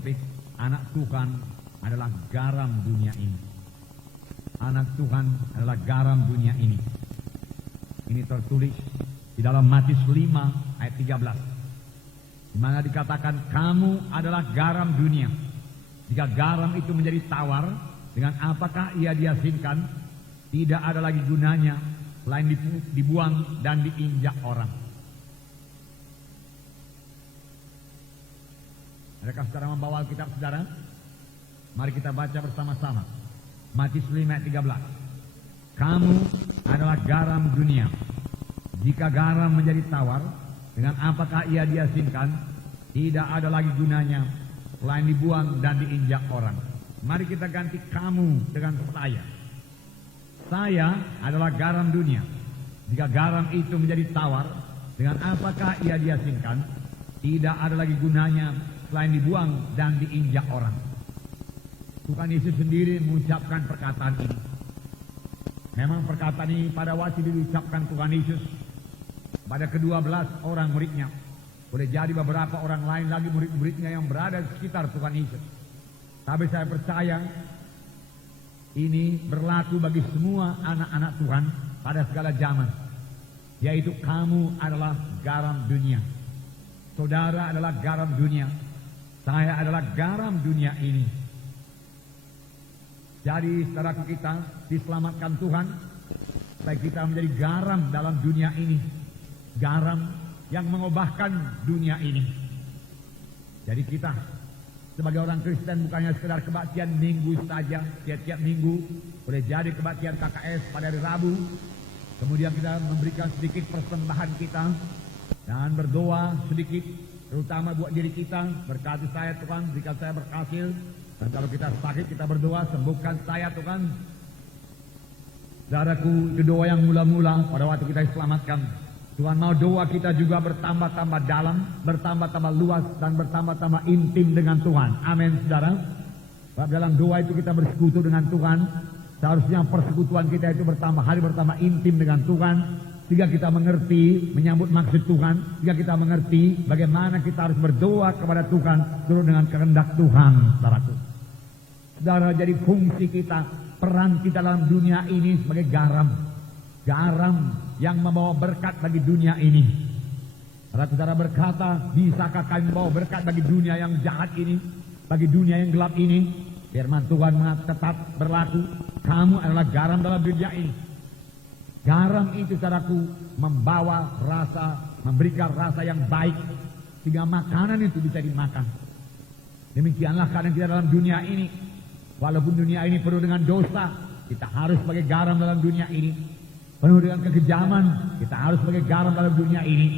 topik anak Tuhan adalah garam dunia ini. Anak Tuhan adalah garam dunia ini. Ini tertulis di dalam Matius 5 ayat 13. Di mana dikatakan kamu adalah garam dunia. Jika garam itu menjadi tawar, dengan apakah ia diasinkan? Tidak ada lagi gunanya selain dibuang dan diinjak orang. Adakah saudara membawa Alkitab saudara? Mari kita baca bersama-sama. Matius 5 ayat 13. Kamu adalah garam dunia. Jika garam menjadi tawar, dengan apakah ia diasinkan? Tidak ada lagi gunanya selain dibuang dan diinjak orang. Mari kita ganti kamu dengan saya. Saya adalah garam dunia. Jika garam itu menjadi tawar, dengan apakah ia diasinkan? Tidak ada lagi gunanya selain dibuang dan diinjak orang. Tuhan Yesus sendiri mengucapkan perkataan ini. Memang perkataan ini pada waktu diucapkan Tuhan Yesus pada ke-12 orang muridnya. Boleh jadi beberapa orang lain lagi murid-muridnya yang berada di sekitar Tuhan Yesus. Tapi saya percaya ini berlaku bagi semua anak-anak Tuhan pada segala zaman. Yaitu kamu adalah garam dunia. Saudara adalah garam dunia. Saya adalah garam dunia ini. Jadi saudaraku, kita diselamatkan Tuhan supaya kita menjadi garam dalam dunia ini. Garam yang mengubahkan dunia ini. Jadi kita sebagai orang Kristen bukannya sekedar kebaktian minggu saja, tiap-tiap minggu. Boleh jadi kebaktian KKS pada hari Rabu. Kemudian kita memberikan sedikit persembahan kita dan berdoa sedikit, terutama buat diri kita. Berkati saya Tuhan jika saya berhasil, dan kalau kita sakit kita berdoa, sembuhkan saya Tuhan. Saudaraku, itu doa yang mula-mula pada waktu kita diselamatkan. Tuhan mau doa kita juga bertambah-tambah dalam, bertambah-tambah luas, dan bertambah-tambah intim dengan Tuhan. Amin, saudara. Sebab dalam doa itu kita bersekutu dengan Tuhan. Seharusnya persekutuan kita itu bertambah hari, bertambah intim dengan Tuhan. Sehingga kita mengerti, menyambut maksud Tuhan. Sehingga kita mengerti bagaimana kita harus berdoa kepada Tuhan turut dengan kehendak Tuhan, saudaraku. Saudara, jadi fungsi kita, peran kita dalam dunia ini sebagai garam. Garam yang membawa berkat bagi dunia ini. Saudara berkata, bisakah kami membawa berkat bagi dunia yang jahat ini, bagi dunia yang gelap ini? Firman Tuhan tetap berlaku. Kamu adalah garam dalam dunia ini. Garam itu, saudaraku, membawa rasa, memberikan rasa yang baik, sehingga makanan itu bisa dimakan. Demikianlah keadaan kita dalam dunia ini. Walaupun dunia ini penuh dengan dosa, kita harus sebagai garam dalam dunia ini. Penuh dengan kekejaman, kita harus sebagai garam dalam dunia ini.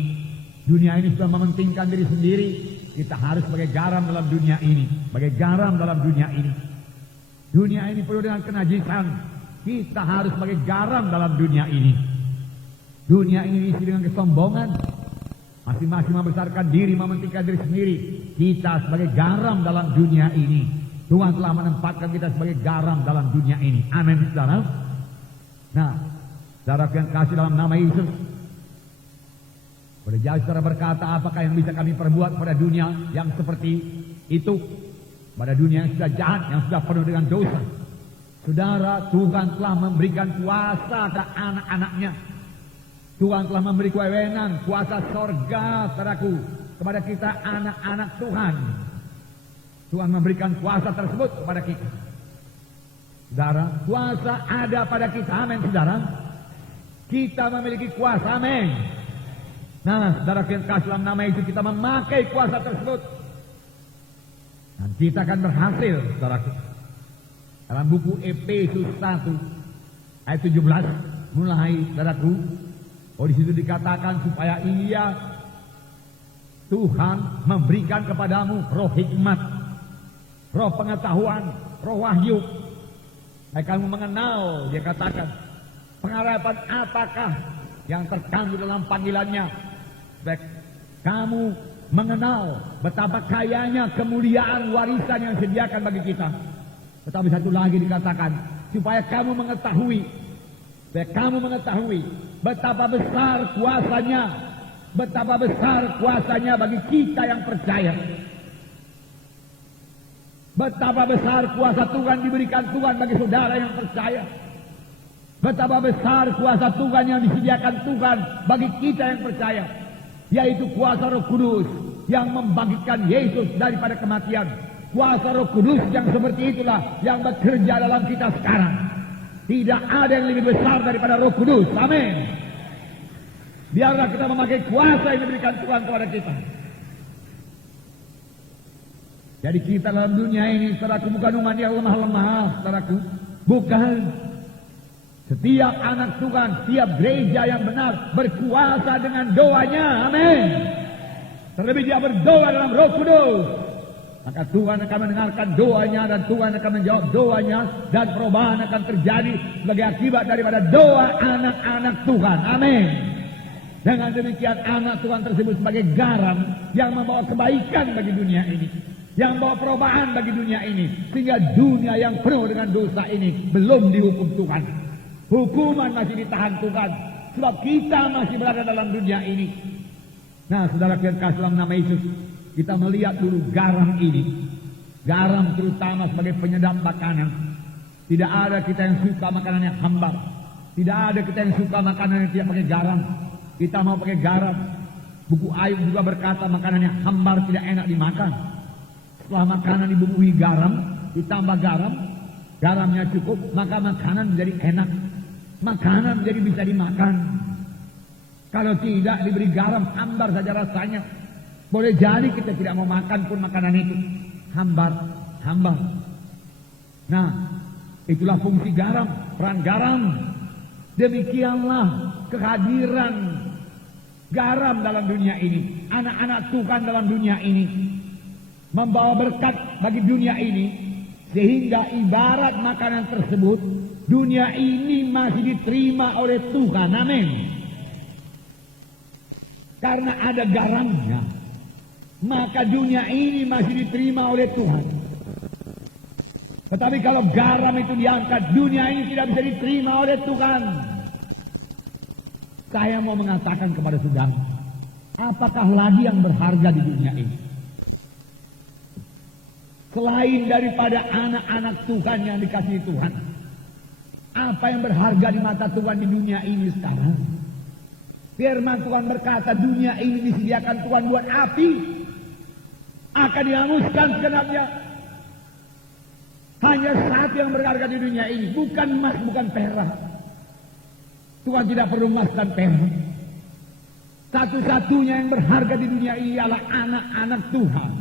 Dunia ini sudah mementingkan diri sendiri, kita harus sebagai garam dalam dunia ini. Sebagai garam dalam dunia ini. Dunia ini penuh dengan kenajisan, kita harus sebagai garam dalam dunia ini. Dunia ini diisi dengan kesombongan, masing-masing membesarkan diri, mementingkan diri sendiri. Kita sebagai garam dalam dunia ini. Tuhan telah menempatkan kita sebagai garam dalam dunia ini. Amin, saudara. Nah, saudara yang kasih dalam nama Yesus, boleh jadi saudara berkata, apakah yang bisa kami perbuat pada dunia yang seperti itu? Pada dunia yang sudah jahat, yang sudah penuh dengan dosa. Saudara, Tuhan telah memberikan kuasa ke anak-anaknya. Tuhan telah memberi kewenangan, kuasa sorga, saudaraku, kepada kita anak-anak Tuhan. Tuhan memberikan kuasa tersebut kepada kita. Saudara, kuasa ada pada kita. Amin, saudara. Kita memiliki kuasa. Amin. Nah, saudara yang kasih dalam nama Yesus, kita memakai kuasa tersebut. Dan kita akan berhasil, saudara. Dalam buku Efesus 1 ayat 17 mulai, saudaraku, di situ dikatakan supaya ia, Tuhan, memberikan kepadamu roh hikmat, roh pengetahuan, roh wahyu. Supaya kamu mengenal, dia katakan, pengharapan apakah yang terkandung dalam panggilannya. Supaya kamu mengenal betapa kayanya kemuliaan warisan yang disediakan bagi kita. Tetapi satu lagi dikatakan, supaya kamu mengetahui betapa besar kuasanya bagi kita yang percaya. Betapa besar kuasa Tuhan diberikan Tuhan bagi saudara yang percaya. Betapa besar kuasa Tuhan yang disediakan Tuhan bagi kita yang percaya. Yaitu kuasa Roh Kudus yang membangkitkan Yesus daripada kematian. Kuasa Roh Kudus yang seperti itulah yang bekerja dalam kita sekarang. Tidak ada yang lebih besar daripada Roh Kudus. Amin. Biarlah kita memakai kuasa yang diberikan Tuhan kepada kita. Jadi kita dalam dunia ini, saudaraku, bukan umat yang lemah-lemah, saudaraku. Bukan. Setiap anak Tuhan, setiap gereja yang benar berkuasa dengan doanya. Amin. Terlebih dia berdoa dalam Roh Kudus. Maka Tuhan akan mendengarkan doanya dan Tuhan akan menjawab doanya. Dan perubahan akan terjadi sebagai akibat daripada doa anak-anak Tuhan. Amin. Dengan demikian anak Tuhan tersebut sebagai garam yang membawa kebaikan bagi dunia ini. Yang membawa perubahan bagi dunia ini. Sehingga dunia yang penuh dengan dosa ini belum dihukum Tuhan. Hukuman masih ditahan Tuhan. Sebab kita masih berada dalam dunia ini. Nah, saudara yang kasih dalam nama Yesus, kita melihat dulu garam ini. Garam terutama sebagai penyedap makanan. Tidak ada kita yang suka makanan yang hambar. Tidak ada kita yang suka makanan yang tidak pakai garam. Kita mau pakai garam. Buku Ayub juga berkata makanan yang hambar tidak enak dimakan. Setelah makanan dibumbui garam, ditambah garam, garamnya cukup, maka makanan menjadi enak. Makanan menjadi bisa dimakan. Kalau tidak diberi garam, hambar saja rasanya. Boleh jadi kita tidak mau makan pun makanan itu. Hambar. Nah, itulah fungsi garam, peran garam. Demikianlah kehadiran garam dalam dunia ini. Anak-anak Tuhan dalam dunia ini. Membawa berkat bagi dunia ini. Sehingga ibarat makanan tersebut, dunia ini masih diterima oleh Tuhan. Amin. Karena ada garamnya, maka dunia ini masih diterima oleh Tuhan. Tetapi kalau garam itu diangkat, dunia ini tidak bisa diterima oleh Tuhan. Saya mau mengatakan kepada saudara, apakah lagi yang berharga di dunia ini? Selain daripada anak-anak Tuhan yang dikasihi Tuhan. Apa yang berharga di mata Tuhan di dunia ini sekarang? Firman Tuhan berkata dunia ini disediakan Tuhan buat api. Akan dihanguskan segenapnya. Hanya satu yang berharga di dunia ini. Bukan emas, bukan perak. Tuhan tidak perlu emas dan perak. Satu-satunya yang berharga di dunia ini ialah anak-anak Tuhan.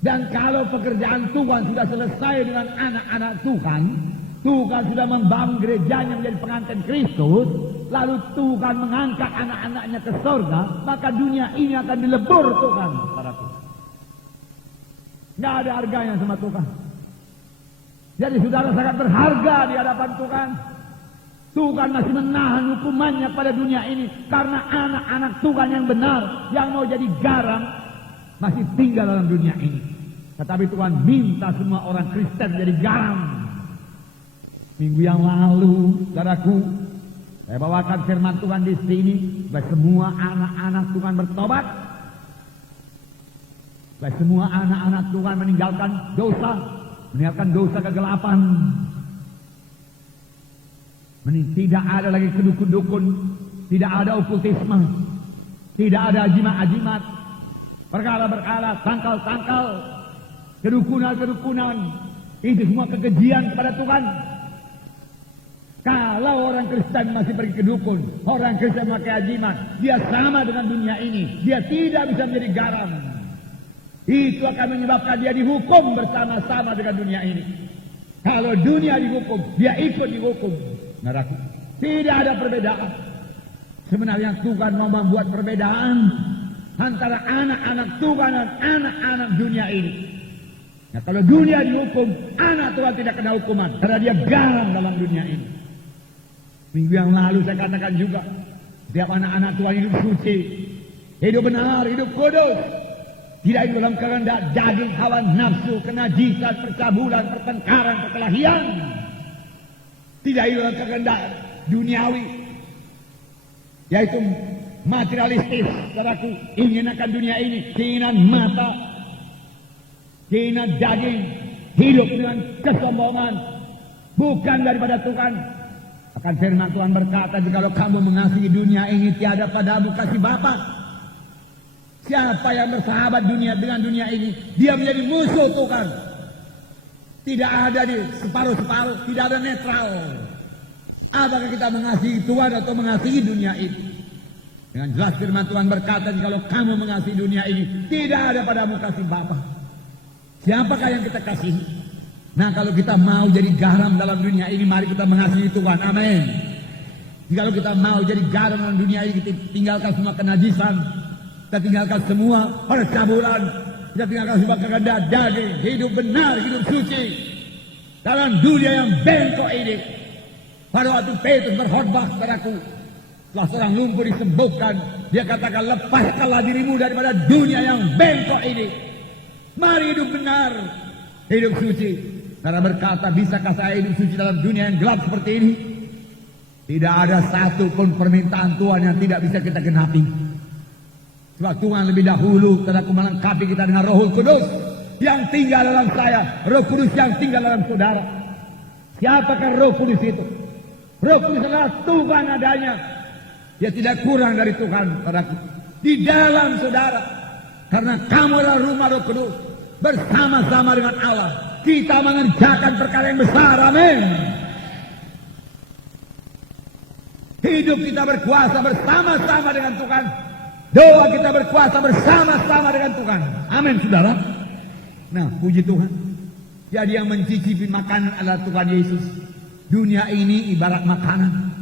Dan kalau pekerjaan Tuhan sudah selesai dengan anak-anak Tuhan, Tuhan sudah membangun gerejanya menjadi pengantin Kristus, lalu Tuhan mengangkat anak-anaknya ke surga, maka dunia ini akan dilebur Tuhan. Tidak ada harganya sama Tuhan. Jadi saudara sangat berharga di hadapan Tuhan. Tuhan masih menahan hukumannya pada dunia ini karena anak-anak Tuhan yang benar, yang mau jadi garam, masih tinggal dalam dunia ini. Tetapi Tuhan minta semua orang Kristen jadi garam. Minggu yang lalu, saudaraku, saya bawakan firman Tuhan di sini, supaya semua anak-anak Tuhan bertobat, supaya semua anak-anak Tuhan meninggalkan dosa kegelapan. Tidak ada lagi kedukun-dukun, tidak ada okultisme, tidak ada jimat-jimat, perkara-perkara, tangkal-tangkal, kedukunan-kedukunan. Itu semua kekejian kepada Tuhan. Kalau orang Kristen masih pergi ke dukun, orang Kristen memakai jimat, dia sama dengan dunia ini. Dia tidak bisa menjadi garam. Itu akan menyebabkan dia dihukum bersama-sama dengan dunia ini. Kalau dunia dihukum, dia ikut dihukum. Naraku, tidak ada perbedaan. Sebenarnya Tuhan mau membuat perbedaan antara anak-anak Tuhan dan anak-anak dunia ini. Nah, kalau dunia dihukum, anak Tuhan tidak kena hukuman karena dia garam dalam dunia ini. Minggu yang lalu saya katakan juga, setiap anak-anak Tuhan hidup suci, hidup benar, hidup kudus, tidak hidup dalam kehendak daging, hawa nafsu, kenajisan, percabulan, pertengkaran, perkelahian. Tidak hidup dalam kehendak duniawi, yaitu materialistis. Saudaraku, ingin akan dunia ini, keinginan mata, Kina daging, hidup dengan kesombongan, bukan daripada Tuhan. Akan firman Tuhan berkata, jikalau kamu mengasihi dunia ini, tiada padamu kasih Bapa. Siapa yang bersahabat dengan dunia ini, dia menjadi musuh Tuhan. Tidak ada di separuh-separuh, tidak ada netral. Apakah kita mengasihi Tuhan atau mengasihi dunia ini? Dengan jelas firman Tuhan berkata, jikalau kamu mengasihi dunia ini, tidak ada padamu kasih Bapa. Siapakah yang kita kasihi? Nah, kalau kita mau jadi garam dalam dunia ini, mari kita mengasihi Tuhan. Amin. Jikalau kita mau jadi garam dalam dunia ini, kita tinggalkan semua kenajisan, kita tinggalkan semua percabulan, kita tinggalkan semua kehendak daging, hidup benar, hidup suci dalam dunia yang bengkok ini. Pada waktu Petrus berkhotbah kepadaku, setelah seorang lumpuh disembuhkan, dia katakan, lepaskanlah dirimu daripada dunia yang bengkok ini. Mari hidup benar, hidup suci. Karena berkata, bisakah saya hidup suci dalam dunia yang gelap seperti ini? Tidak ada satu pun permintaan Tuhan yang tidak bisa kita genapi. Sebab Tuhan lebih dahulu telah melengkapi kita dengan Rohul Kudus yang tinggal dalam saya, Roh Kudus yang tinggal dalam saudara. Siapakah Roh Kudus itu? Roh Kudus adalah Tuhan adanya. Dia tidak kurang dari Tuhan padaku. Di dalam saudara. Karena kamu adalah rumah Roh Kudus. Bersama-sama dengan Allah kita mengerjakan perkara yang besar. Amin. Hidup kita berkuasa bersama-sama dengan Tuhan. Doa kita berkuasa bersama-sama dengan Tuhan. Amin, saudara. Nah, puji Tuhan. Jadi yang mencicipi makanan adalah Tuhan Yesus. Dunia ini ibarat makanan.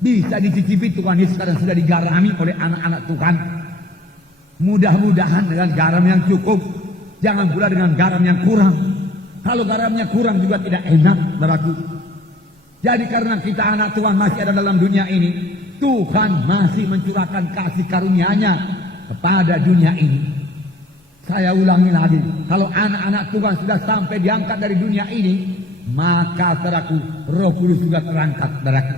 Bisa dicicipi Tuhan Yesus karena sudah digarami oleh anak-anak Tuhan. Mudah-mudahan dengan garam yang cukup. Jangan pula dengan garam yang kurang. Kalau garamnya kurang juga tidak enak, saudaraku. Jadi karena kita anak Tuhan masih ada dalam dunia ini, Tuhan masih mencurahkan kasih karunia-Nya kepada dunia ini. Saya ulangi lagi, kalau anak-anak Tuhan sudah sampai diangkat dari dunia ini, maka saudaraku, Roh Kudus juga terangkat, saudaraku.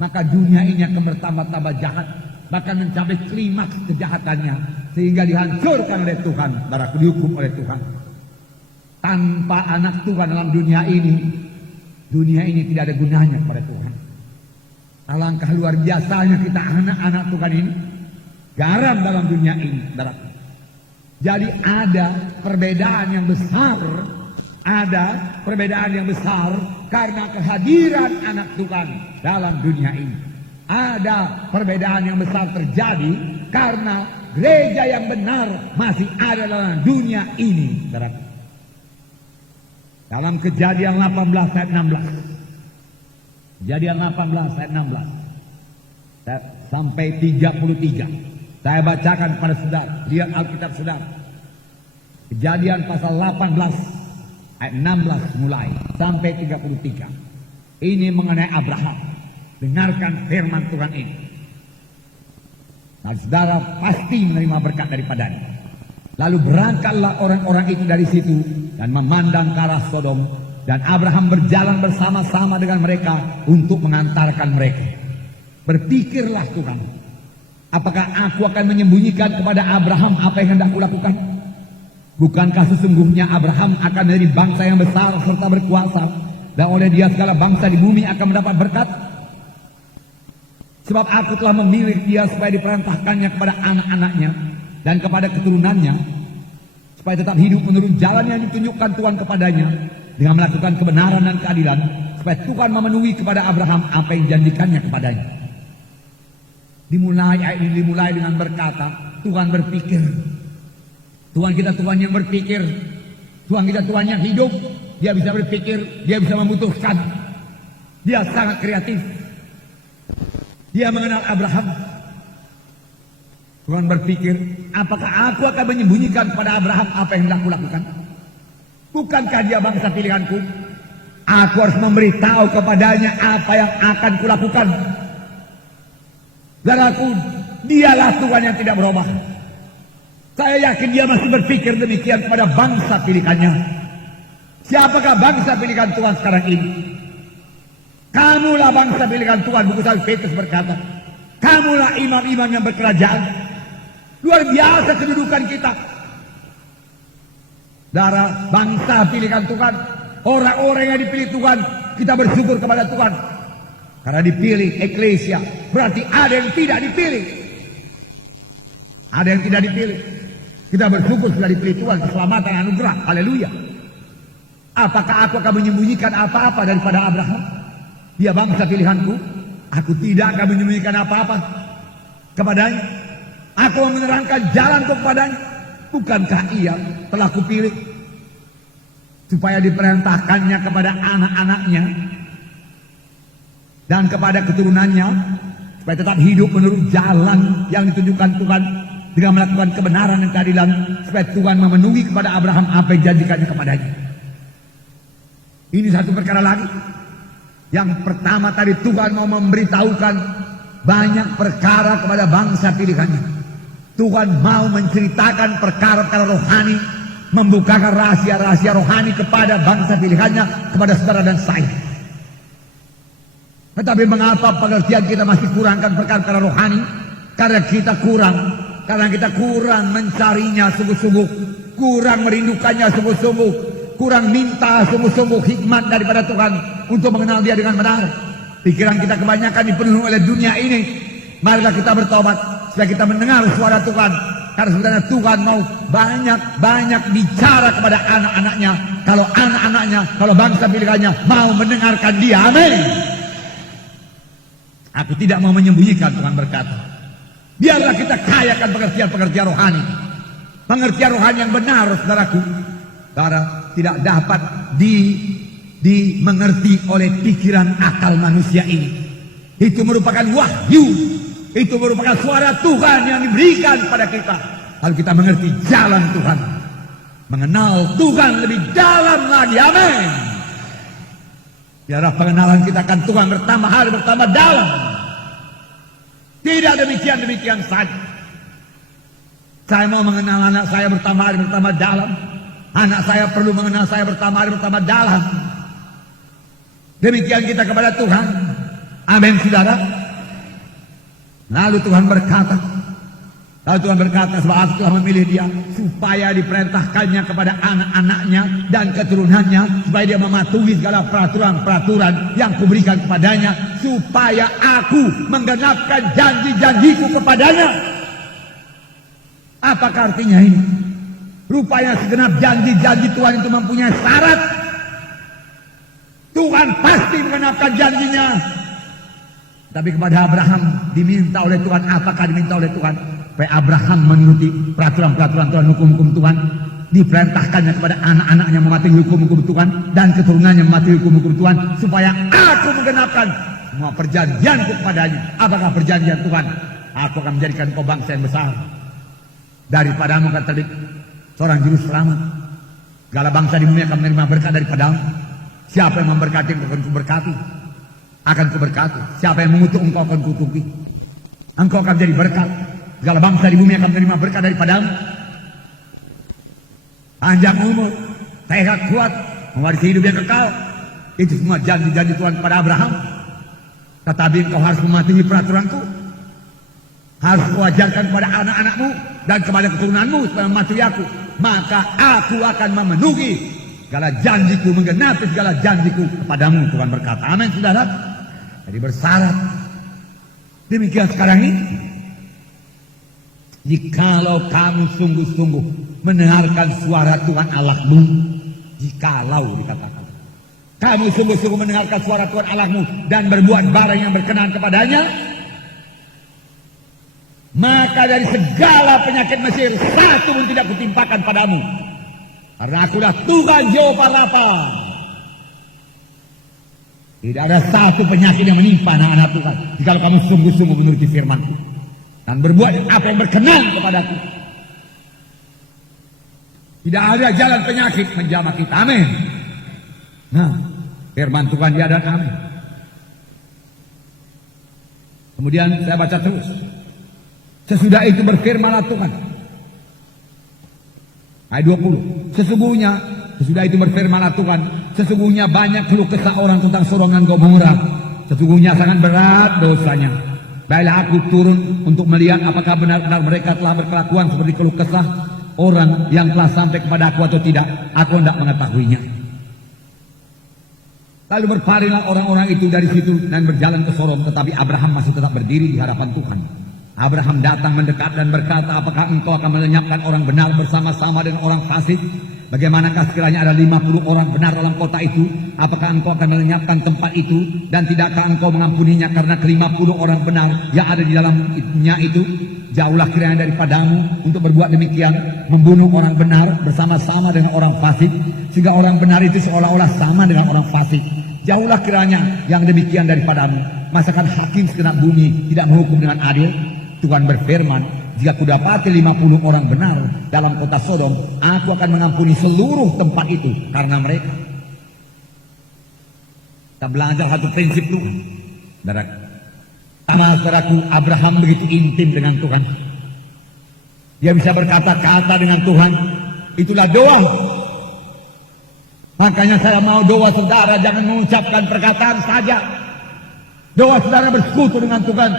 Maka dunia ini akan bertambah-tambah jahat, bahkan mencapai klimaks kejahatannya, sehingga dihancurkan oleh Tuhan, saudaraku, dihukum oleh Tuhan. Tanpa anak Tuhan dalam dunia ini tidak ada gunanya kepada Tuhan. Alangkah luar biasanya kita anak-anak Tuhan ini, garam dalam dunia ini, saudaraku. Jadi ada perbedaan yang besar, karena kehadiran anak Tuhan dalam dunia ini. Ada perbedaan yang besar terjadi karena gereja yang benar masih ada dalam dunia ini, saudaraku. Dalam Kejadian 18 ayat 16. Kejadian 18 ayat 16 sampai 33. Saya bacakan pada saudara, lihat Alkitab saudara. Kejadian pasal 18 ayat 16 mulai sampai 33. Ini mengenai Abraham. Dengarkan firman Tuhan ini. Dan saudara pasti menerima berkat daripadanya. Lalu berangkatlah orang-orang itu dari situ dan memandang ke arah Sodom, dan Abraham berjalan bersama-sama dengan mereka untuk mengantarkan mereka. Berpikirlah Tuhan, apakah aku akan menyembunyikan kepada Abraham apa yang hendak kulakukan? Bukankah sesungguhnya Abraham akan menjadi bangsa yang besar serta berkuasa, dan oleh dia segala bangsa di bumi akan mendapat berkat? Sebab aku telah memilih dia supaya diperintahkannya kepada anak-anaknya dan kepada keturunannya, supaya tetap hidup menurut jalan yang ditunjukkan Tuhan kepadanya, dengan melakukan kebenaran dan keadilan, supaya Tuhan memenuhi kepada Abraham apa yang dijanjikannya kepadanya. Ayat ini dimulai dengan berkata, Tuhan berpikir. Tuhan kita Tuhan yang berpikir. Tuhan kita Tuhan yang hidup. Dia bisa berpikir, dia bisa memutuskan. Dia sangat kreatif. Dia mengenal Abraham. Tuhan berpikir, apakah aku akan menyembunyikan kepada Abraham apa yang hendak kulakukan? Bukankah dia bangsa pilihanku? Aku harus memberitahu kepadanya apa yang akan kulakukan. Saudaraku, dialah Tuhan yang tidak berubah. Saya yakin dia masih berpikir demikian kepada bangsa pilihannya. Siapakah bangsa pilihan Tuhan sekarang ini? Kamulah bangsa pilihan Tuhan, buku 1 Petrus berkata. Kamulah imam-imam yang berkerajaan. Luar biasa kedudukan kita. Darah bangsa pilihan Tuhan, orang-orang yang dipilih Tuhan, kita bersyukur kepada Tuhan. Karena dipilih eklesia, berarti ada yang tidak dipilih. Ada yang tidak dipilih. Kita bersyukur sudah dipilih Tuhan, keselamatan, anugerah, haleluya. Apakah aku akan menyembunyikan apa-apa daripada Abraham? Dia bangsa pilihanku. Aku tidak akan menyembunyikan apa-apa kepadanya. Aku menerangkan jalanku kepadanya. Bukankah ia telah kupilih supaya diperintahkannya kepada anak-anaknya dan kepada keturunannya, supaya tetap hidup menurut jalan yang ditunjukkan Tuhan dengan melakukan kebenaran dan keadilan, supaya Tuhan memenuhi kepada Abraham apa yang dijanjikannya kepadanya. Ini satu perkara lagi. Yang pertama tadi, Tuhan mau memberitahukan banyak perkara kepada bangsa pilihannya. Tuhan mau menceritakan perkara-perkara rohani, membukakan rahasia-rahasia rohani kepada bangsa pilihannya, kepada saudara dan saya. Tetapi mengapa pengertian kita masih kurangkan perkara-perkara rohani? Karena kita kurang mencarinya sungguh-sungguh, kurang merindukannya sungguh-sungguh, kurang minta sungguh-sungguh hikmat daripada Tuhan untuk mengenal Dia dengan benar. Pikiran kita kebanyakan dipenuhi oleh dunia ini. Marilah kita bertobat supaya kita mendengar suara Tuhan. Karena sebenarnya Tuhan mau banyak-banyak bicara kepada anak-anaknya. Kalau anak-anaknya, kalau bangsa pilihannya mau mendengarkan Dia. Amin. Aku tidak mau menyembunyikan, Tuhan berkata. Biarlah kita kayakan pengertian-pengertian rohani. Pengertian rohani yang benar, saudaraku. Karena tidak dapat dimengerti oleh pikiran akal manusia ini. Itu merupakan wahyu. Itu merupakan suara Tuhan yang diberikan pada kita. Lalu kita mengerti jalan Tuhan. Mengenal Tuhan lebih dalam lagi. Amin. Biarlah pengenalan kita akan Tuhan bertambah hari, bertambah dalam. Tidak demikian saja. Saya mau mengenal anak saya bertambah hari, bertambah dalam. Anak saya perlu mengenal saya bertambah hari, bertambah dalam. Demikian kita kepada Tuhan. Amin, saudara. Lalu Tuhan berkata, sebab aku telah memilih dia supaya diperintahkannya kepada anak-anaknya dan keturunannya, supaya dia mematuhi segala peraturan-peraturan yang kuberikan kepadanya, supaya aku menggenapkan janji-janjiku kepadanya. Apakah artinya ini? Rupanya segenap janji-janji Tuhan itu mempunyai syarat. Tuhan pasti mengenapkan janjinya. Tapi kepada Abraham diminta oleh Tuhan, apakah diminta oleh Tuhan? Supaya Abraham menuruti peraturan-peraturan Tuhan, hukum-hukum Tuhan. Diperintahkannya kepada anak-anaknya mematuhi hukum-hukum Tuhan, dan keturunannya mematuhi hukum-hukum Tuhan, supaya aku menggenapkan semua perjanjianku kepadanya. Apakah perjanjian Tuhan? Aku akan menjadikan kau bangsa yang besar. Daripadamu akan terbit seorang juru selamat. Segala bangsa di bumi akan menerima berkat daripadamu. Siapa yang memberkati engkau akan kuberkati. Akan kuberkati. Siapa yang mengutuk engkau akan kutuki. Engkau akan menjadi berkat. Segala bangsa di bumi akan menerima berkat daripadamu. Panjang umur, sehat kuat, mewarisi hidup yang kekal. Itu semua janji-janji Tuhan kepada Abraham. Tetapi engkau harus mematuhi peraturanku. Harus kuajarkan kepada anak-anakmu dan kepada keturunanmu supaya mematuhi aku. Maka aku akan memenuhi segala janjiku, menggenapi segala janjiku kepadamu, Tuhan berkata. Amin, saudara. Jadi bersyarat. Demikian sekarang ini. Jikalau kamu sungguh-sungguh mendengarkan suara Tuhan Allahmu, jikalau dikatakan, kamu sungguh-sungguh mendengarkan suara Tuhan Allahmu dan berbuat barang yang berkenan kepadanya, maka dari segala penyakit Mesir satu pun tidak kutimpakan padamu, karena akulah Tuhan Yehova Rafa. Tidak ada satu penyakit yang menimpa anak-anak Tuhan jika kamu sungguh-sungguh menuruti firman-Ku dan berbuat apa yang berkenan kepadaku. Tidak ada jalan penyakit menjamah kita. Amin. Nah, firman Tuhan dia dan amin. Kemudian saya baca terus. Sesudah itu berfirmanlah Tuhan. Ayat 20. Sesudah itu berfirmanlah Tuhan. Sesungguhnya banyak keluh kesah orang tentang Sodom Gomora. Sesungguhnya sangat berat dosanya. Baiklah aku turun untuk melihat apakah benar-benar mereka telah berkelakuan seperti keluh kesah orang yang telah sampai kepada aku atau tidak, aku hendak mengetahuinya. Lalu berpalinglah orang-orang itu dari situ dan berjalan ke Sodom, tetapi Abraham masih tetap berdiri di hadapan Tuhan. Abraham datang mendekat dan berkata, apakah engkau akan melenyapkan orang benar bersama-sama dengan orang fasik? Bagaimanakah sekiranya ada 50 orang benar dalam kota itu? Apakah engkau akan melenyapkan tempat itu? Dan tidakkah engkau mengampuninya karena ke-50 orang benar yang ada di dalamnya itu? Jauhlah kiranya daripadamu untuk berbuat demikian, membunuh orang benar bersama-sama dengan orang fasik, sehingga orang benar itu seolah-olah sama dengan orang fasik. Jauhlah kiranya yang demikian daripadamu. Masakan hakim segenap bumi tidak menghukum dengan adil? Tuhan berfirman, jika kudapati 50 orang benar dalam kota Sodom, aku akan mengampuni seluruh tempat itu karena mereka. Kita belajar satu prinsip Tuhan. Karena saudaraku, Abraham begitu intim dengan Tuhan. Dia bisa berkata-kata dengan Tuhan. Itulah doa. Makanya saya mau doa saudara jangan mengucapkan perkataan saja. Doa saudara bersekutu dengan Tuhan.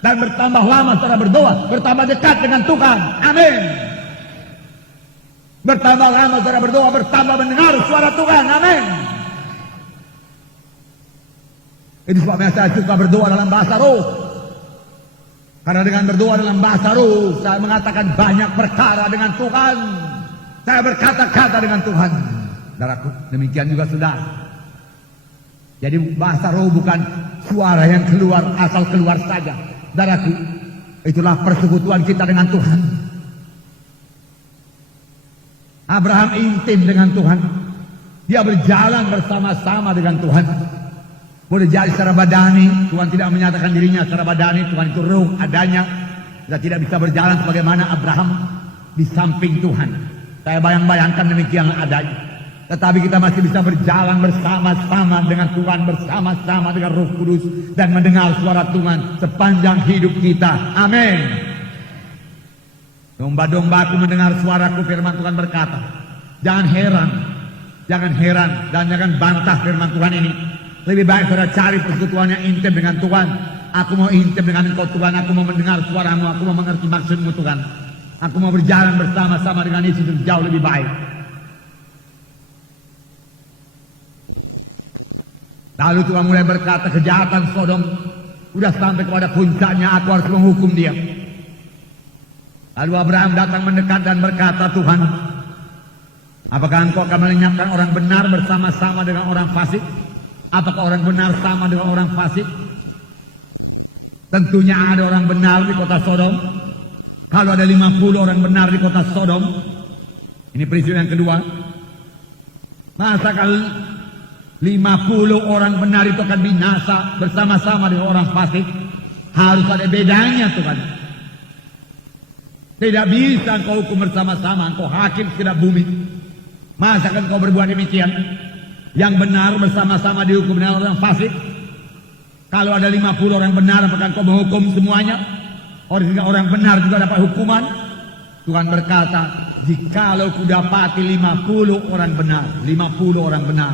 Dan bertambah lama saudara berdoa, bertambah dekat dengan Tuhan. Amin. Bertambah lama saudara berdoa, bertambah mendengar suara Tuhan. Amin. Ini sebabnya saya suka berdoa dalam bahasa roh. Karena dengan berdoa dalam bahasa roh, saya mengatakan banyak perkara dengan Tuhan. Saya berkata-kata dengan Tuhan. Saudaraku, demikian juga saudara. Jadi bahasa roh bukan suara yang keluar, asal keluar saja. Saudaraku, itulah persekutuan kita dengan Tuhan. Abraham intim dengan Tuhan. Dia berjalan bersama-sama dengan Tuhan. Boleh jadi secara badani, Tuhan tidak menyatakan dirinya secara badani, Tuhan itu roh adanya. Kita tidak bisa berjalan sebagaimana Abraham di samping Tuhan. Saya bayang-bayangkan demikian adanya. Tetapi kita masih bisa berjalan bersama-sama dengan Tuhan, bersama-sama dengan Roh Kudus, dan mendengar suara Tuhan sepanjang hidup kita. Amin. Domba-dombaku mendengar suaraku, firman Tuhan berkata. Jangan heran, dan jangan bantah firman Tuhan ini. Lebih baik saudara cari persekutuan yang intim dengan Tuhan. Aku mau intim dengan Engkau Tuhan, aku mau mendengar suaramu, aku mau mengerti maksudmu Tuhan. Aku mau berjalan bersama-sama dengan Yesus, itu jauh lebih baik. Lalu Tuhan mulai berkata, kejahatan Sodom sudah sampai kepada puncaknya, aku harus menghukum dia. Lalu Abraham datang mendekat dan berkata, Tuhan, apakah Engkau akan melenyapkan orang benar bersama-sama dengan orang fasik? Apakah orang benar sama dengan orang fasik? Tentunya ada orang benar di kota Sodom. Kalau ada 50 orang benar di kota Sodom, ini prinsip yang kedua. Masa kalau 50 orang benar itu akan binasa bersama-sama dengan orang fasik? Harus ada bedanya Tuhan. Tidak bisa engkau hukum bersama-sama, engkau hakim segenap bumi. Masa kan engkau berbuat demikian? Yang benar bersama-sama dihukum dengan orang fasik? Kalau ada 50 orang benar, apakah engkau menghukum semuanya? Orang benar juga dapat hukuman? Tuhan berkata, jikalau kudapati 50 orang benar, 50 orang benar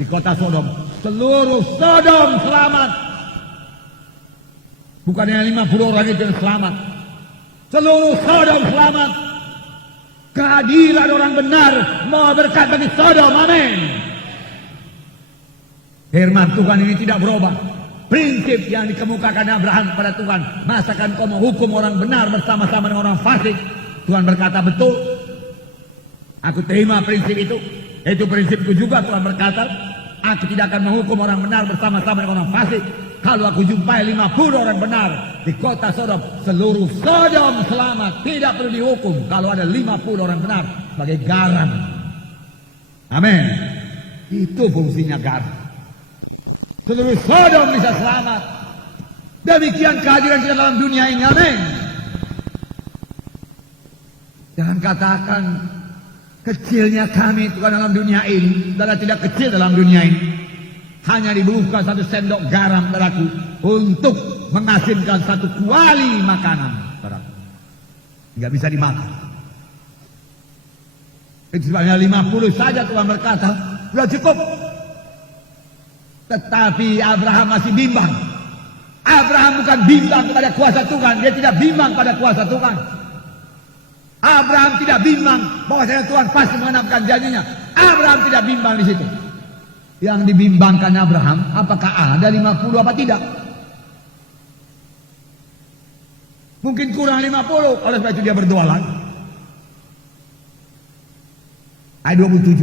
di kota Sodom, seluruh Sodom selamat. Bukan hanya 50 orang itu yang selamat, seluruh Sodom selamat. Keadilan orang benar mau berkat bagi Sodom. Amin. Firman Tuhan ini tidak berubah. Prinsip yang dikemukakan Abraham pada Tuhan, masakan kau menghukum orang benar bersama-sama dengan orang fasik? Tuhan berkata, betul, aku terima prinsip itu. Itu prinsipku juga. Tuhan berkata, aku tidak akan menghukum orang benar bersama-sama dengan orang fasik. Kalau aku jumpai 50 orang benar di kota Sodom, seluruh Sodom selamat, tidak perlu dihukum. Kalau ada 50 orang benar sebagai garam. Amin. Itu fungsinya garam. Seluruh Sodom bisa selamat. Demikian kehadiran kita dalam dunia ini. Amin. Jangan katakan kecilnya kami Tuhan dalam dunia ini. Saudara tidak kecil dalam dunia ini. Hanya dibuka satu sendok garam saudaraku, untuk mengasinkan satu kuali makanan saudaraku. Tidak bisa dimakan. Itu sebabnya 50 saja Tuhan berkata, sudah cukup. Tetapi Abraham masih bimbang. Abraham bukan bimbang kepada kuasa Tuhan. Dia tidak bimbang pada kuasa Tuhan. Abraham tidak bimbang bahwasanya Tuhan pasti mengenapkan janjinya. Abraham tidak bimbang di situ. Yang dibimbangkan Abraham, apakah ada 50 apa tidak? Mungkin kurang 50, oleh sebab itu dia berdoa lagi. Ayat 27.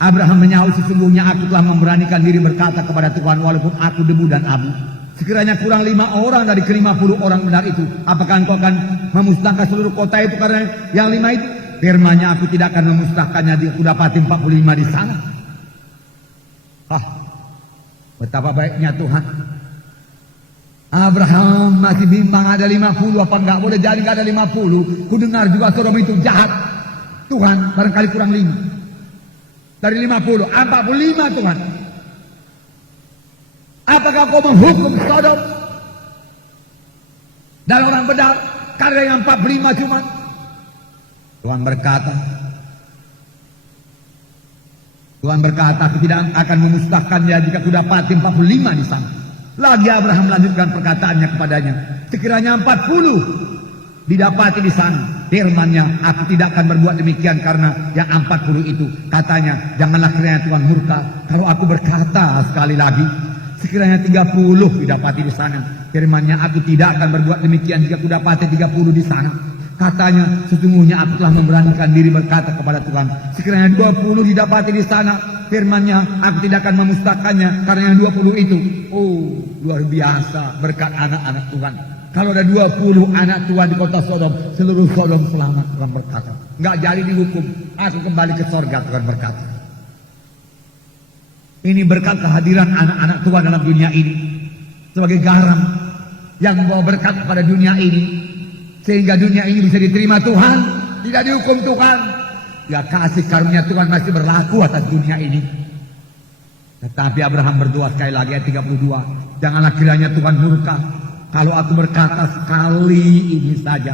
Abraham menyaut, sesungguhnya aku telah memberanikan diri berkata kepada Tuhan, walaupun aku debu dan abu, sekiranya kurang 5 orang dari ke-50 orang benar itu, apakah engkau akan memusnahkan seluruh kota itu karena yang 5 itu? Firman-Nya, aku tidak akan memusnahkannya, aku dapati 45 di sana. Betapa baiknya Tuhan. Abraham masih bimbang, ada 50 apa enggak? Boleh jadi enggak ada 50. Ku dengar juga Sodom itu jahat. Tuhan, barangkali kurang 5. Dari 50, 45 Tuhan. Apakah kau menghukum Sodom dan orang benar karena yang 45 cuma? Tuhan berkata, aku tidak akan memusnahkannya jika ku dapati 45 di sana. Lagi Abraham lanjutkan perkataannya kepadanya, sekiranya 40 didapati di sana. Firman-Nya, aku tidak akan berbuat demikian karena yang 40 itu. Katanya, janganlah kiranya Tuhan murka kalau aku berkata sekali lagi, sekiranya 30 didapati di sana. Firman-Nya, aku tidak akan berbuat demikian jika ku dapati 30 di sana. Katanya, sesungguhnya aku telah memberanikan diri berkata kepada Tuhan, sekiranya 20 didapati di sana. Firman-Nya, aku tidak akan memusnahkannya karena yang 20 itu. Oh, luar biasa berkat anak-anak Tuhan. Kalau ada 20 anak Tuhan di kota Sodom, seluruh Sodom selamat. Tuhan berkata, nggak jadi dihukum, aku kembali ke sorga. Tuhan berkata, ini berkat kehadiran anak-anak Tuhan dalam dunia ini sebagai garam yang membawa berkat kepada dunia ini, sehingga dunia ini bisa diterima Tuhan, tidak dihukum Tuhan. Ya, kasih karunia Tuhan masih berlaku atas dunia ini. Tetapi Abraham berdoa sekali lagi, ayat 32. Janganlah kiranya Tuhan murka kalau aku berkata sekali ini saja,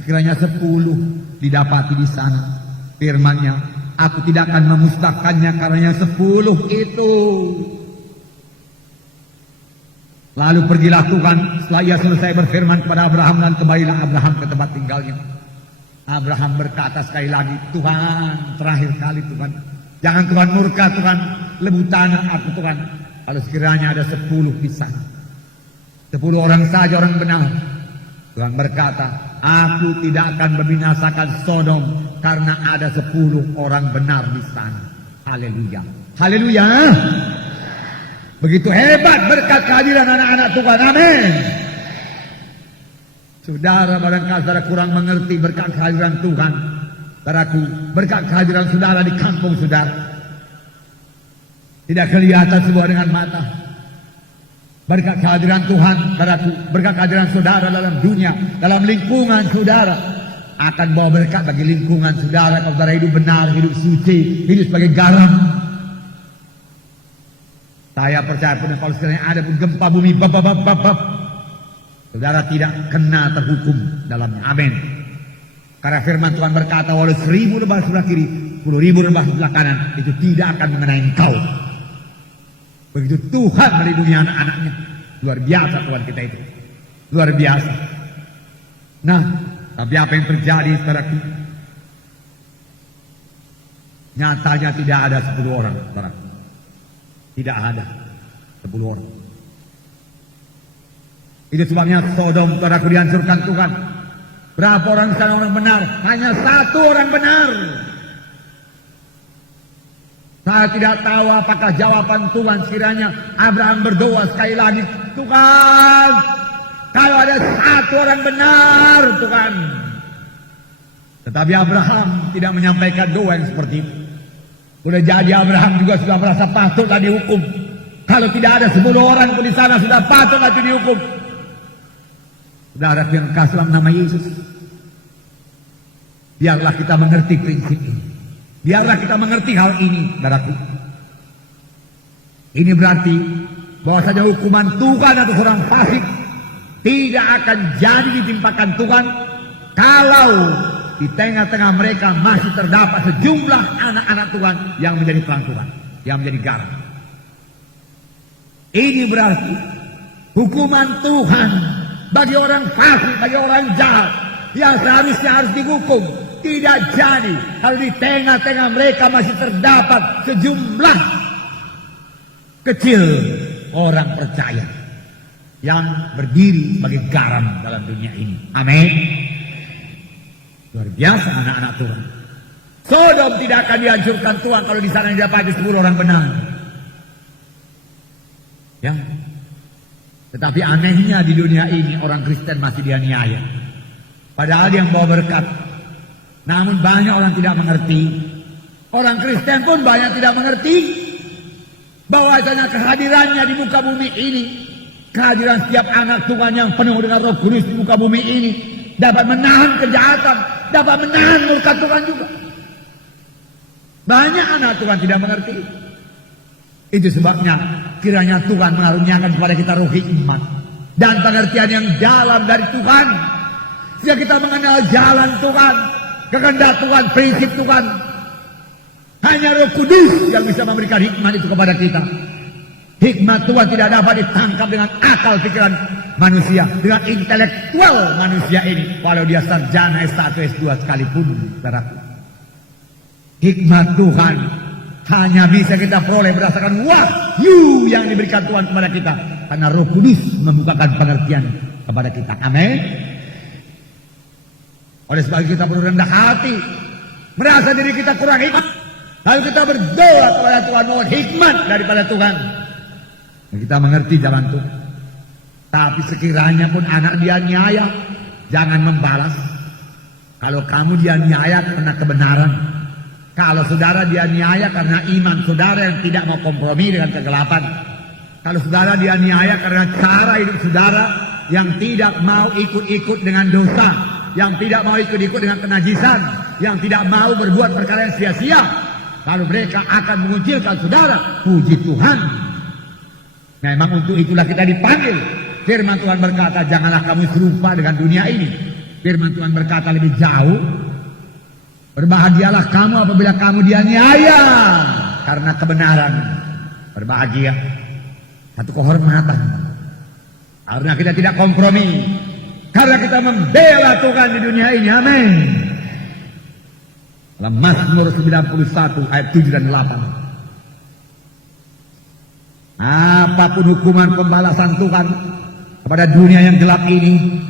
sekiranya 10 didapati di sana. Firman-Nya, aku tidak akan memusnahkannya karena yang 10 itu. Lalu pergilah Tuhan setelah ia selesai berfirman kepada Abraham, dan kembalilah Abraham ke tempat tinggalnya. Abraham berkata sekali lagi, Tuhan, terakhir kali Tuhan, jangan Tuhan murka Tuhan, lebu tanah aku Tuhan, kalau sekiranya ada 10 di sana. 10 orang saja orang benar. Tuhan berkata, aku tidak akan membinasakan Sodom karena ada 10 orang benar di sana. Haleluya. Haleluya. Begitu hebat berkat kehadiran anak-anak Tuhan. Amin. Saudara, barangkali saudara kurang mengerti berkat kehadiran Tuhan. Saudaraku, berkat kehadiran saudara di kampung saudara tidak kelihatan semua dengan mata. Berkat kehadiran Tuhan, saudaraku, berkat kehadiran saudara dalam dunia, dalam lingkungan saudara, akan bawa berkat bagi lingkungan saudara. Kalau saudara hidup benar, hidup suci, hidup sebagai garam. Saya percaya pun kalau sekiranya ada pun gempa bumi, saudara tidak kena terhukum dalamnya. Amin. Karena firman Tuhan berkata, walau 1000 lembah sebelah kiri, 10.000 lembah sebelah kanan, itu tidak akan mengenai engkau. Begitu Tuhan melindungi anak-anaknya. Luar biasa Tuhan kita itu. Luar biasa. Nah, tapi apa yang terjadi saudaraku? Nyatanya tidak ada 10 orang, saudaraku. Tidak ada 10 orang. Itu sebabnya Sodom, saudaraku, dihancurkan Tuhan. Berapa orang di sana orang benar? Hanya 1 orang benar. Saya tidak tahu apakah jawaban Tuhan sekiranya Abraham berdoa sekali lagi, Tuhan, kalau ada 1 orang benar, Tuhan. Tetapi Abraham tidak menyampaikan doa yang seperti itu. Sudah jadi Abraham juga sudah merasa patutlah dihukum. Kalau tidak ada 10 orang pun di sana sudah patutlah dihukum. Saudara yang kasih dalam nama Yesus, biarlah kita mengerti prinsip ini. Biarlah kita mengerti hal ini, saudaraku. Ini berarti bahwasanya hukuman Tuhan atas orang fasik tidak akan jadi ditimpakan Tuhan kalau di tengah-tengah mereka masih terdapat sejumlah anak-anak Tuhan yang menjadi terang Tuhan, yang menjadi garam. Ini berarti hukuman Tuhan bagi orang fasik, bagi orang jahat, yang seharusnya harus dihukum tidak jadi. Kalau di tengah-tengah mereka masih terdapat sejumlah kecil orang percaya yang berdiri sebagai garam dalam dunia ini. Amin. Luar biasa anak-anak Tuhan. Sodom tidak akan dihancurkan Tuhan kalau di sana didapati 10 orang benar. Ya. Tetapi anehnya di dunia ini orang Kristen masih dianiaya. Padahal dia yang bawa berkat. Namun banyak orang tidak mengerti. Orang Kristen pun banyak tidak mengerti bahwasanya kehadirannya di muka bumi ini, kehadiran setiap anak Tuhan yang penuh dengan Roh Kudus di muka bumi ini dapat menahan kejahatan, dapat menahan murka Tuhan juga. Banyak anak Tuhan tidak mengerti. Itu sebabnya kiranya Tuhan mengaruniakan kepada kita roh hikmat dan pengertian yang dalam dari Tuhan, sehingga kita mengenal jalan Tuhan, kehendak Tuhan, prinsip Tuhan. Hanya Roh Kudus yang bisa memberikan hikmat itu kepada kita. Hikmat Tuhan tidak dapat ditangkap dengan akal pikiran manusia, dengan intelektual manusia ini, walau dia sarjana S1, S2 sekalipun. Hikmat Tuhan hanya bisa kita peroleh berdasarkan wahyu yang diberikan Tuhan kepada kita, karena Roh Kudus membukakan pengertian kepada kita. Amin. Oleh sebab itu kita perlu rendah hati, merasa diri kita kurang hikmat, lalu kita berdoa kepada Tuhan mohon hikmat daripada Tuhan, dan kita mengerti jalan Tuhan. Tapi sekiranya pun anak dianiaya, jangan membalas. Kalau kamu dianiaya karena kebenaran, kalau saudara dianiaya karena iman saudara yang tidak mau kompromi dengan kegelapan, kalau saudara dianiaya karena cara hidup saudara yang tidak mau ikut-ikut dengan dosa, yang tidak mau ikut-ikut dengan kenajisan, yang tidak mau berbuat perkara yang sia-sia, lalu mereka akan mengucilkan saudara. Puji Tuhan. Memang untuk itulah kita dipanggil. Firman Tuhan berkata, janganlah kamu serupa dengan dunia ini. Firman Tuhan berkata lebih jauh, berbahagialah kamu apabila kamu dianiaya karena kebenaran. Berbahagia, satu kehormatan, karena kita tidak kompromi, karena kita membela Tuhan di dunia ini. Amin. Dalam Mazmur 91 ayat 7 dan 8. Apapun hukuman pembalasan Tuhan kepada dunia yang gelap ini,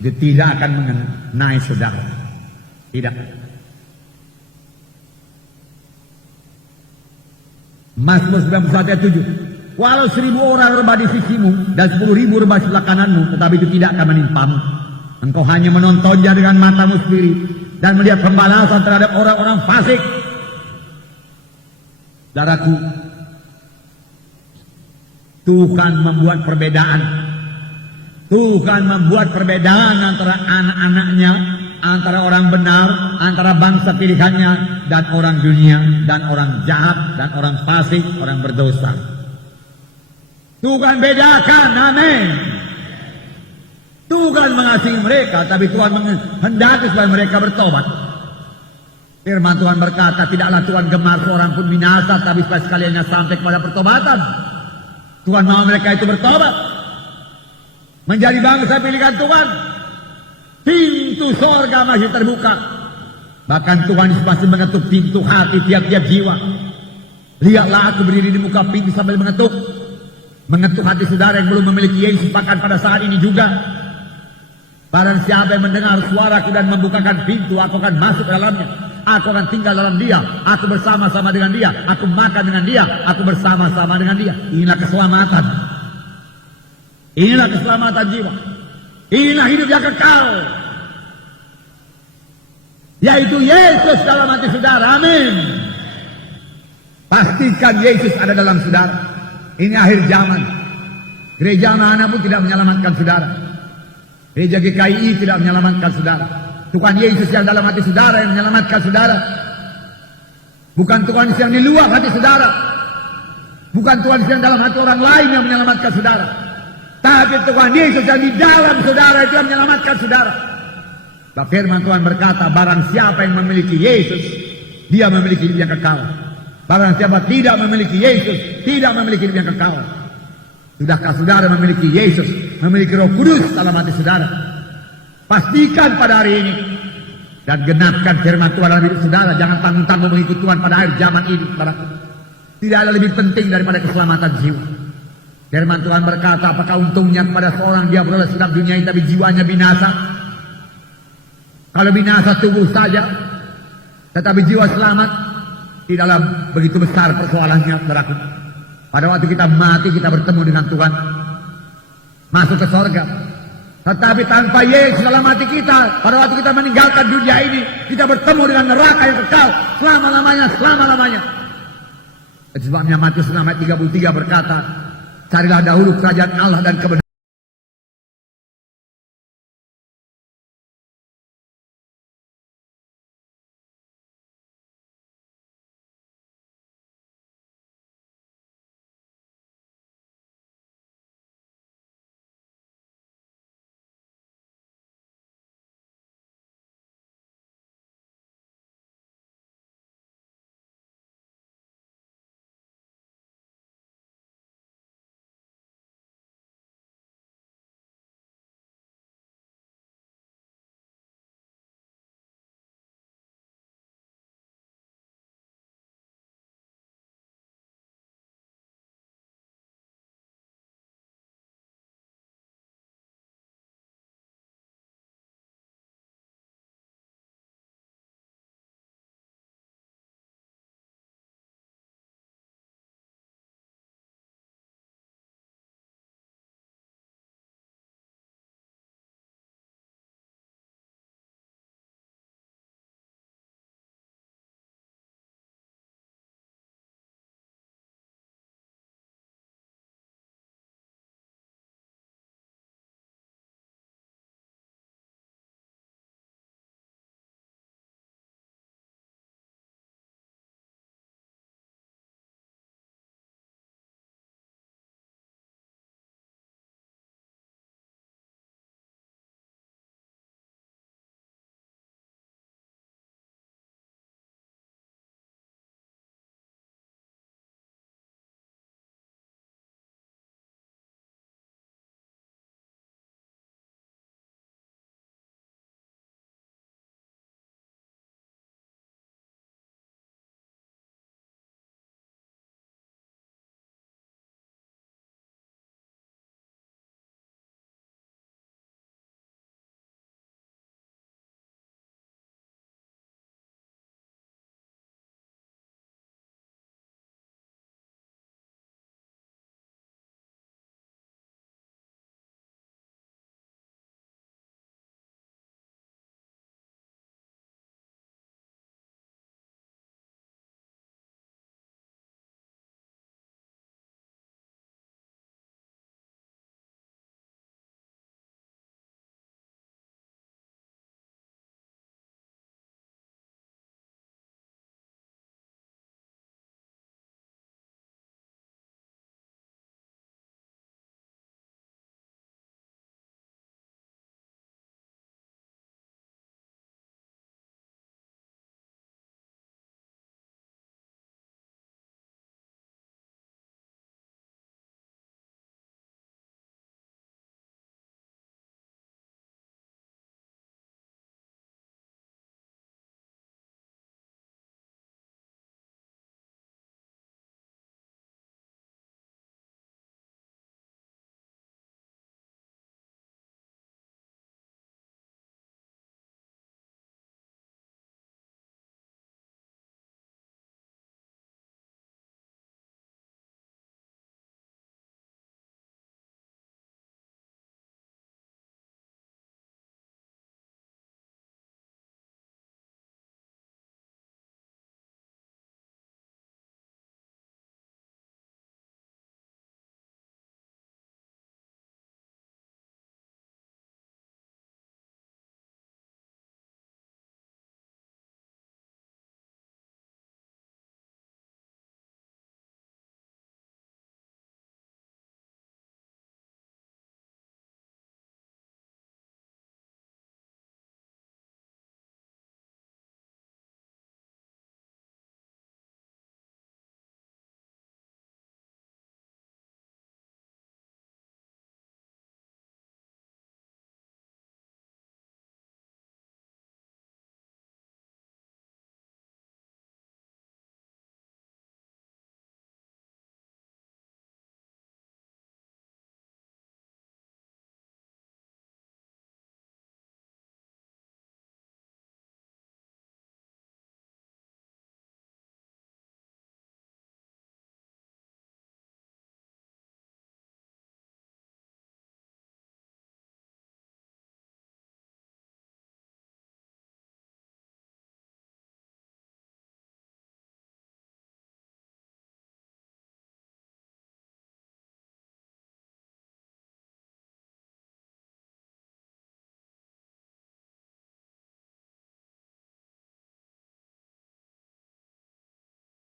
dia tidak akan mengenai saudara. Tidak. Mazmur 91 ayat 7. Walau 1000 orang rebah di sisimu dan 10.000 rebah sebelah kananmu, tetapi itu tidak akan menimpamu. Engkau hanya menontonnya dengan matamu sendiri dan melihat pembalasan terhadap orang-orang fasik. Saudaraku, Tuhan membuat perbedaan. Tuhan membuat perbedaan antara anak-anaknya, antara orang benar, antara bangsa pilihannya, dan orang dunia, dan orang jahat, dan orang fasik, orang berdosa. Tuhan bedakan, amin. Tuhan mengasihi mereka, tapi Tuhan menghendaki supaya mereka bertobat. Firman Tuhan berkata, tidaklah Tuhan gemar seorang pun binasa, tapi supaya sekaliannya sampai kepada pertobatan. Tuhan mau mereka itu bertobat, menjadi bangsa pilihan Tuhan. Pintu sorga masih terbuka. Bahkan Tuhan masih mengetuk pintu hati tiap-tiap jiwa. Lihatlah aku berdiri di muka pintu sambil mengetuk. Mengetuk hati saudara yang belum memiliki Yesus, bahkan pada saat ini juga. Barang siapa yang mendengar suaraku dan membukakan pintu, aku akan masuk ke dalamnya. Aku akan tinggal dalam dia. Aku bersama-sama dengan dia. Aku makan dengan dia. Aku bersama-sama dengan dia. Inilah keselamatan. Inilah keselamatan jiwa. Inilah hidup yang kekal, yaitu Yesus dalam hati saudara. Amin. Pastikan Yesus ada dalam saudara. Ini akhir zaman. Gereja anak-anak pun tidak menyelamatkan saudara. Gereja GKI tidak menyelamatkan saudara. Tuhan Yesus yang dalam hati saudara yang menyelamatkan saudara. Bukan Tuhan Yesus yang di luar hati saudara. Bukan Tuhan Yesus yang dalam hati orang lain yang menyelamatkan saudara. Tapi Tuhan Yesus yang di dalam saudara itu yang menyelamatkan saudara. Nah, firman Tuhan berkata, barang siapa yang memiliki Yesus, dia memiliki hidup yang kekal. Barang siapa tidak memiliki Yesus, tidak memiliki hidup yang kekal. Sudahkah saudara memiliki Yesus, memiliki Roh Kudus dalam hati saudara? Pastikan pada hari ini dan genapkan firman Tuhan dalam hidup saudara. Jangan tanggung-tanggung mengikut Tuhan pada akhir zaman ini. Tidak ada lebih penting daripada keselamatan jiwa. Firman Tuhan berkata, apakah untungnya kepada seorang dia beroleh senang dunia ini tapi jiwanya binasa? Kalau binasa tubuh saja, tetapi jiwa selamat, di dalam begitu besar persoalannya, saudaraku. Pada waktu kita mati, kita bertemu dengan Tuhan, masuk ke sorga. Tetapi tanpa Yesus dalam hati kita, pada waktu kita meninggalkan dunia ini, kita bertemu dengan neraka yang kekal selama-lamanya, selama-lamanya. Sebabnya Matius 6 ayat 33 berkata, carilah dahulu kerajaan Allah dan kebenaran